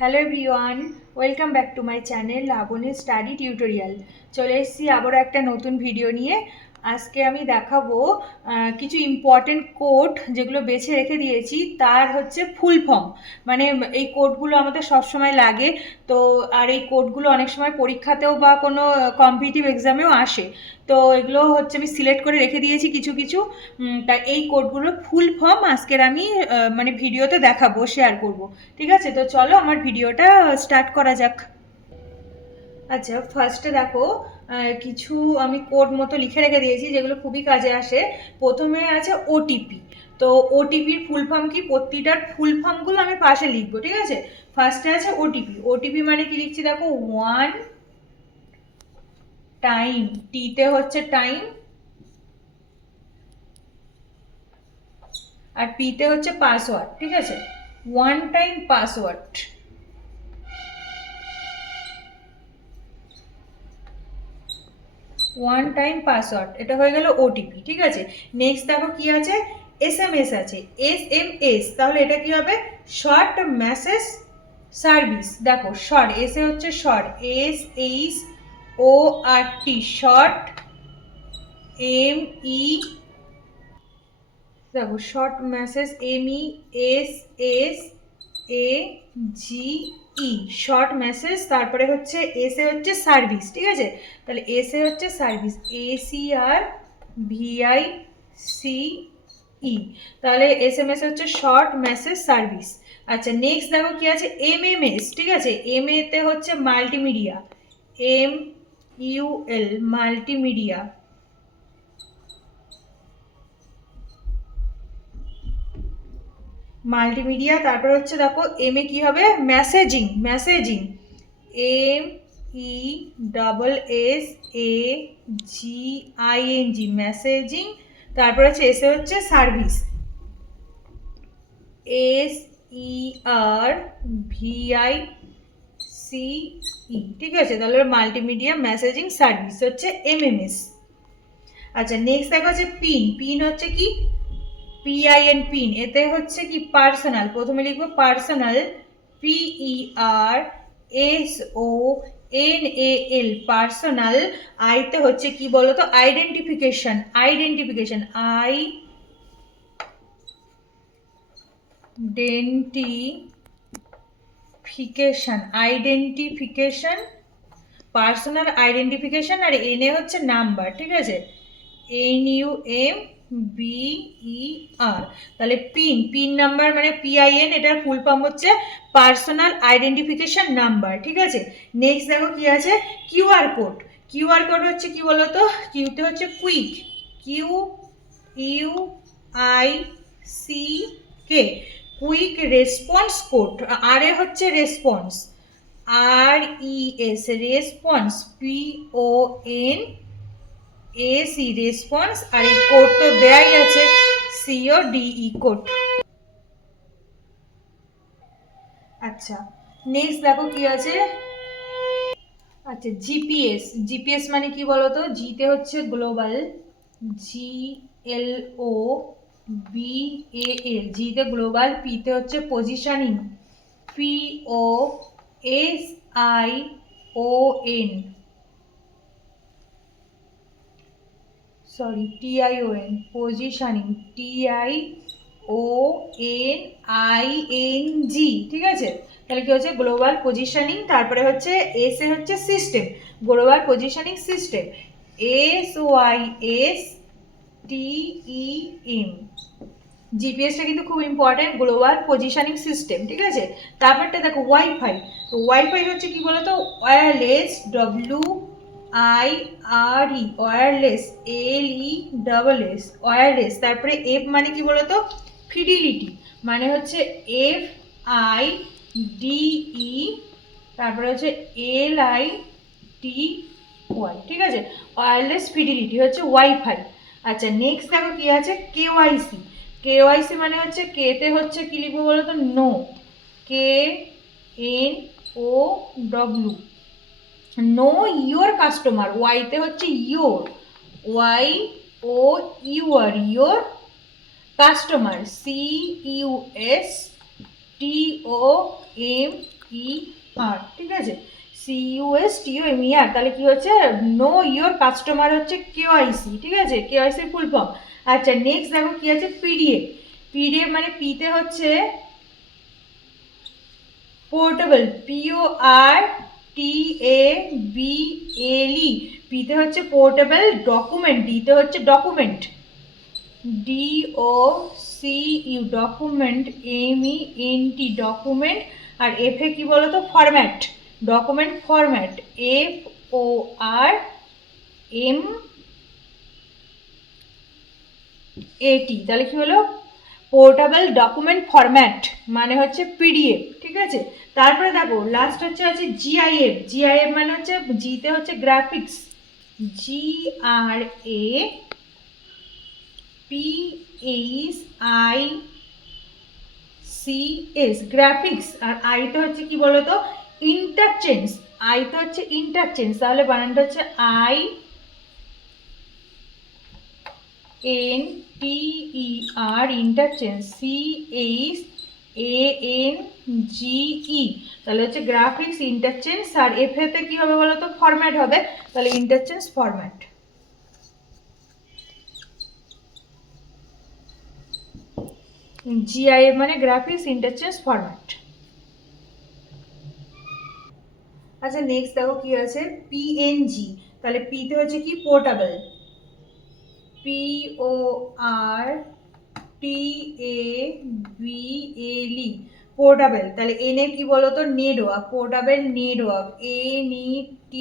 Hello everyone, welcome back to my channel Labani study tutorial. চলে এসেছি আবারও একটা নতুন ভিডিও নিয়ে। আজকে আমি দেখাবো কিছু ইম্পর্টেন্ট কোড যেগুলো বেছে রেখে দিয়েছি, তার হচ্ছে ফুল ফর্ম। মানে এই কোডগুলো আমাদের সবসময় লাগে তো, আর এই কোডগুলো অনেক সময় পরীক্ষাতেও বা কোনো কম্পিটিটিভ এক্সামেও আসে। তো এগুলো হচ্ছে আমি সিলেক্ট করে রেখে দিয়েছি কিছু কিছু। তাই এই কোডগুলোর ফুল ফর্ম আজকের আমি মানে ভিডিওতে দেখাবো, শেয়ার করব। ঠিক আছে, তো চলো আমার ভিডিওটা স্টার্ট করা যাক। আচ্ছা, ফার্স্টে দেখো কিছু আমি কোড মতো লিখে রেখে দিয়েছি যেগুলো খুবই কাজে আসে। প্রথমে আছে ওটিপি। তো ওটিপির ফুল ফর্ম কি, প্রতিটার ফুল ফর্মগুলো আমি পাশে লিখবো। ঠিক আছে, ফার্স্টে আছে ওটিপি। ওটিপি মানে কি লিখছি দেখো, ওয়ান টাইম, টিতে হচ্ছে টাইম আর পিতে হচ্ছে পাসওয়ার্ড। ঠিক আছে, one time password. One time password, এটা হয়ে গেল ওটিপি। ঠিক আছে, নেক্সট দেখো কি আছে, এসএমএস আছে, এসএমএস। তাহলে এটা কি হবে, শর্ট মেসেজ সার্ভিস। দেখো শর্ট, এসে হচ্ছে শর্ট, SHORT, শর্ট, ME, দেখো short message MESSAGE, short message. তারপরে হচ্ছে এসে হচ্ছে সার্ভিস। ঠিক আছে, তাহলে এসে হচ্ছে সার্ভিস, ACRVICE। তাহলে SMS হচ্ছে শর্ট মেসেজ সার্ভিস। আচ্ছা, নেক্সট দেখো কি আছে, MMS। ঠিক আছে, MA তে হচ্ছে মাল্টিমিডিয়া, MUL, মাল্টিমিডিয়া। মাল্টিমিডিয়া। তারপর হচ্ছে দেখো এম এ কি হবে, মেসেজিং, মেসেজিং, MESSAGING, মেসেজিং। তারপর হচ্ছে এসে হচ্ছে সার্ভিস, SERVICE। ঠিক আছে, তাহলে মাল্টিমিডিয়া মেসেজিং সার্ভিস হচ্ছে MMS। আচ্ছা, নেক্সট দেখা হচ্ছে পিন। পিন হচ্ছে কি, PIN, পিন। এতে হচ্ছে কি পার্সোনাল, প্রথমে লিখবো পার্সোনাল, PERSONAL, পার্সোনাল। আইতে হচ্ছে কি বলতো, identification, identification, identification, personal identification. আর এন এ হচ্ছে নাম্বার। ঠিক আছে, NUMBER। তাহলে পিন, পিন নাম্বার মানে PIN, এটার ফুল ফর্ম হচ্ছে পার্সোনাল আইডেন্টিফিকেশন নাম্বার। ঠিক আছে, নেক্সট দেখো কি আছে, কিউআর কোড। কিউআর কোড হচ্ছে কি বলতো, কিউতে হচ্ছে quick, QUICK, quick response code. আর এ হচ্ছে response, RES, response, PONAC, response. আর এই কোড তো দেয়াই আছে, CODE, কোড। আচ্ছা, নেক্সট দেখো কি আছে, আচ্ছা জিপিএস। জিপিএস মানে কি বলতো, জিতে হচ্ছে গ্লোবাল, GLOBAL, জিতে গ্লোবাল। পিতে হচ্ছে positioning, POSION, sorry TION, positioning, TIONING। ঠিক আছে, তাহলে কি হচ্ছে গ্লোবাল পজিশনিং। তারপরে হচ্ছে এস এ হচ্ছে system, global positioning system, SYSTEM। জিপিএসটা কিন্তু খুব ইম্পর্টেন্ট, গ্লোবাল পজিশনিং সিস্টেম। ঠিক আছে, তারপরটা দেখো ওয়াইফাই। তো ওয়াইফাই হচ্ছে কি বলতো, wireless, WIRE, wireless, LESS, wireless. তারপরে এফ মানে কি বলতো, ফিডিলিটি, মানে হচ্ছে FIDE। তারপরে হচ্ছে LITY। ঠিক আছে, ওয়্যারলেস ফিডিলিটি হচ্ছে ওয়াইফাই। আচ্ছা, নেক্সট দেখো কি আছে, KYC। KYC মানে হচ্ছে, কেতে হচ্ছে কি লিখবো বলতো, know, KNOW, know your customer. ওয়াইতে হচ্ছে your, YOUR, your customer, CUSTOMER। ই আর, ঠিক আছে, CUSTOMER। তাহলে কি হচ্ছে, নো ইয়োর কাস্টমার হচ্ছে KYC, ঠিক আছে, KYC ফুল ফর্ম। আচ্ছা নেক্সট দেখো কি আছে, পিডিএফ। পিডিএফ মানে পিতে হচ্ছে পোর্টেবল, PORTABLE, পিতে হচ্ছে পোর্টেবল ডকুমেন্ট, ডিতে হচ্ছে document, DOCU document, MENT document, আর এফে কি বলতো, ফরম্যাট, ডকুমেন্ট ফরম্যাট, FORMAT। তাহলে কি হলো, পোর্টেবল ডকুমেন্ট ফরম্যাট মানে হচ্ছে পিডিএফ, ঠিক আছে। তারপরে দেখো লাস্ট হচ্ছে আছে GIF। GIF মানে হচ্ছে, জিতে হচ্ছে গ্রাফিক্স, GRAPHICS, গ্রাফিক্স। আর আইতে হচ্ছে কি বলতো, ইন্টারচেঞ্জ, আইতে হচ্ছে ইন্টারচেঞ্জ, তাহলে বানানটা হচ্ছে INTER, ইন্টারচেঞ্জ, CHANGE, তাহলে হচ্ছে গ্রাফিক্স ইন্টারচেঞ্জ। আর এফেতে কি হবে বলতো, ফরম্যাট হবে, তাহলে ইন্টারচেঞ্জ ফরম্যাট। GIF মানে গ্রাফিক্স ইন্টারচেঞ্জ ফরম্যাট। আচ্ছা নেক্সট দেখো কি আছে, PNG। তাহলে পিতে হচ্ছে কি, পোর্টেবল, PORTABLE, পোর্টেবল। তাহলে এনে কি বলতো, network, portable network, NETWORK,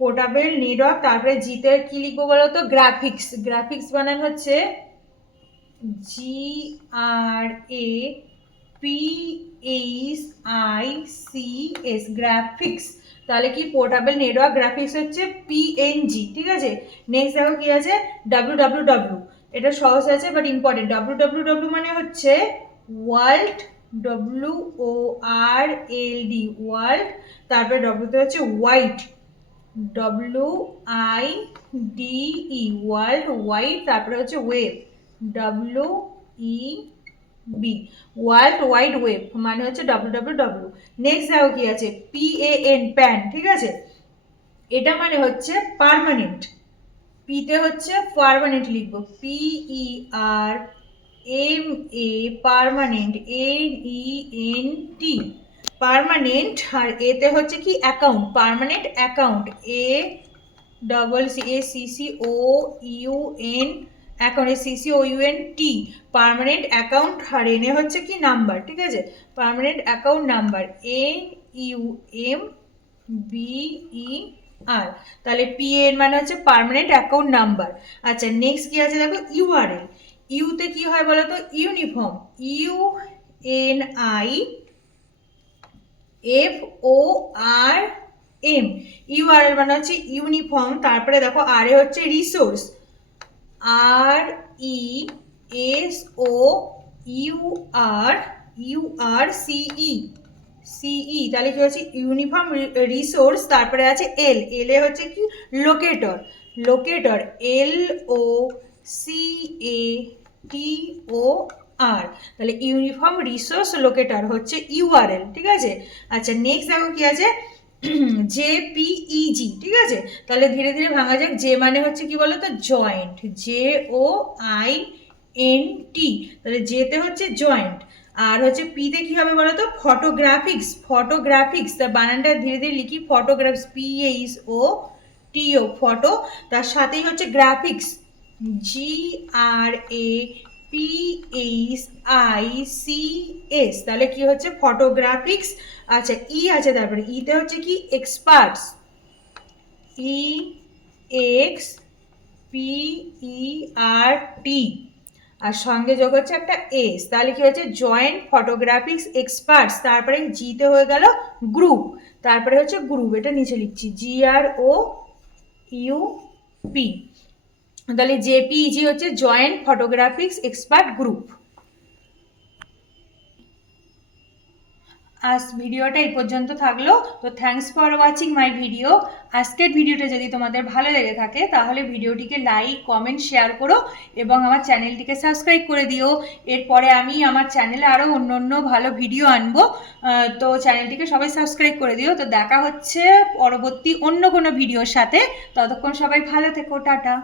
portable network. তারপরে জিতে কি লিখবো বলতো, গ্রাফিক্স, গ্রাফিক্স বানান হচ্ছে GRAPHICS, গ্রাফিক্স। তাহলে কি, পোর্টেবল নেটওয়ার্ক গ্রাফিক্স হচ্ছে PNG, ঠিক আছে। নেক্সট দেখো কি আছে, WWW। এটা সহজ আছে বাট ইম্পর্টেন্ট। WWW মানে হচ্ছে ওয়ার্ল্ড, WORLD, ওয়ার্ল্ড। তারপরে ডব্লিউতে হচ্ছে ওয়াইড, WIDE, ওয়ার্ল্ড ওয়াইড। তারপরে হচ্ছে web, WEB, world wide web মানে হচ্ছে WWW। নেক্সট দেখো কি আছে, PAN, প্যান, ঠিক আছে। এটা মানে হচ্ছে পার্মানেন্ট, পিতে হচ্ছে পার্মানেন্ট লিখবো, PERMA, পার্মানেন্ট, NENT, পার্মানেন্ট। আর এতে হচ্ছে কি, account, permanent account, ACCOUN, account, CCOUNT, permanent account. আর এনে হচ্ছে কি, নাম্বার, ঠিক আছে, পার্মানেন্ট অ্যাকাউন্ট নাম্বার, NUMBER। তাহলে PAN মানে হচ্ছে পার্মানেন্ট অ্যাকাউন্ট নাম্বার। আচ্ছা নেক্সট কি আছে দেখো, URL। ইউতে কি হয় বলো তো, ইউনিফর্ম, UNIFORM, URL মানে হচ্ছে ইউনিফর্ম। তারপরে দেখো আর এ হচ্ছে রিসোর্স, RESOURCE, তাহলে কি হচ্ছে, ইউনিফর্ম রিসোর্স। তারপরে আছে এল, এ হচ্ছে কি, লোকেটর, লোকেটর, LOCATOR, তাহলে ইউনিফর্ম রিসোর্স লোকেটর হচ্ছে URL, ঠিক আছে। আচ্ছা নেক্সট দেখো কি আছে, JPEG, ঠিক আছে। তাহলে ধীরে ধীরে ভাঙা যাক। যে মানে হচ্ছে কি বলতো, জয়েন্ট, JOINT, তাহলে যেতে হচ্ছে জয়েন্ট। আর হচ্ছে পিতে কি হবে বলতো, ফটোগ্রাফিক্স, ফটোগ্রাফিক্স। তার বানানটা ধীরে ধীরে লিখি, ফটোগ্রাফিক্স, PHOTO, ফটো। তার সাথেই হচ্ছে গ্রাফিক্স, GRAPHICS, তাহলে কি হচ্ছে, ফটোগ্রাফিক্স। আচ্ছা ই আছে, তারপরে ইতে হচ্ছে কি, এক্সপার্টস, EXPERT, আর সঙ্গে যোগ হচ্ছে একটা এস, তাহলে কি হচ্ছে, জয়েন্ট ফটোগ্রাফিক্স এক্সপার্টস। তারপরে জিতে হয়ে গেল গ্রুপ, তারপরে হচ্ছে গ্রুপ, এটা নিচে লিখছি, GROUP। তাহলে JPEG হচ্ছে জয়েন্ট ফটোগ্রাফিক্স এক্সপার্ট গ্রুপ। আজ ভিডিওটা এই পর্যন্ত থাকলো। তো thanks for watching my video. আজকের ভিডিওটা যদি তোমাদের ভালো লেগে থাকে তাহলে ভিডিওটিকে লাইক, কমেন্ট, শেয়ার করো এবং আমার চ্যানেলটিকে সাবস্ক্রাইব করে দিও। এরপরে আমি আমার চ্যানেলে আরও অন্য অন্য ভালো ভিডিও আনবো, তো চ্যানেলটিকে সবাই সাবস্ক্রাইব করে দিও। তো দেখা হচ্ছে পরবর্তী অন্য কোনো ভিডিওর সাথে। ততক্ষণ সবাই ভালো থেকো, টাটা।